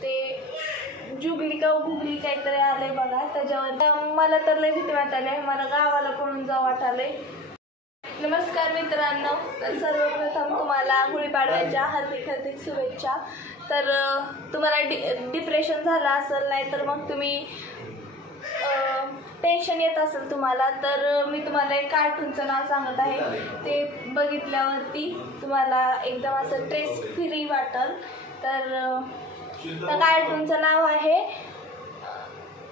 ते जुगली का गुगली काहीतरी आलंय बघा, त्याच्यावर मला तर लय भीती वाटायला, मला गावाला पळून जाऊ वाटायलंय. नमस्कार मित्रांनो, तर सर्वप्रथम तुम्हाला गुढीपाडव्याच्या हार्दिक हार्दिक शुभेच्छा. तर तुम्हाला डिप्रेशन झालं असेल, नाही तर मग तुम्ही टेन्शन येत असेल तुम्हाला, तर मी तुम्हाला एक कार्टूनचं नाव सांगत आहे. ते बघितल्यावरती तुम्हाला एकदम असं स्ट्रेस फ्री वाटेल. तर त्या कार्टूनचं नाव आहे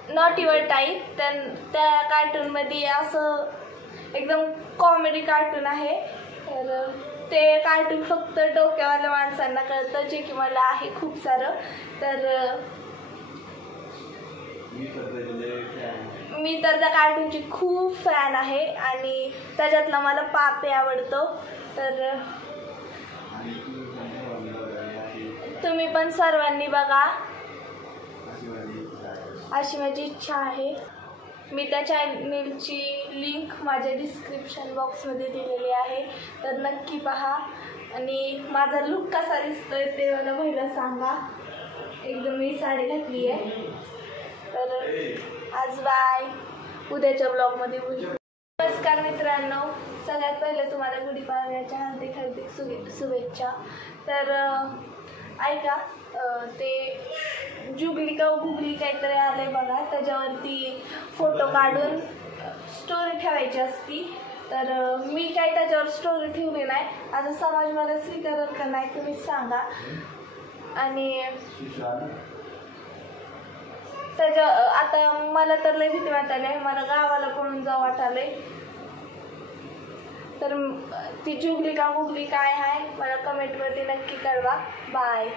नॉट युअर टाईप. त्या कार्टूनमध्ये असं एकदम कॉमेडी कार्टून आहे. तर ते कार्टून फक्त डोक्यावाल्या माणसांना कळतं, जे की मला आहे खूप सारं. तर मी तर त्या कार्टूनची खूप फॅन आहे आणि त्याच्यातला मला पापे आवडतो. तर तुम्ही पण सर्वांनी बघा, अशी माझी इच्छा आहे. मी त्या चॅनेलची लिंक माझ्या डिस्क्रिप्शन बॉक्समध्ये दिलेली आहे, तर नक्की पहा. आणि माझा लुक कसा दिसतोय ते मला पहिलं सांगा. एकदम मी साडी घातली आहे. तर आज बाय, उद्याच्या ब्लॉगमध्ये बोलू. नमस्कार मित्रांनो, सगळ्यात पहिले तुम्हाला गुढीपाडव्याच्या हार्दिक हार्दिक शुभेच्छा. तर ऐका, ते जुगली का गुगली काहीतरी आलंय बघा, त्याच्यावरती फोटो काढून स्टोरी ठेवायची असती. तर मी काही त्याच्यावर स्टोरी ठेवली नाही. आता समाज मला स्वीकारत का नाही तुम्ही सांगा. आणि आता मला तर लय भीती वाटायला, मला गावाला पळून जाऊ वाटायलंय. तर ती जुगली का गुगली काय आहे मला कमेंटवरती नक्की कळवा. बाय.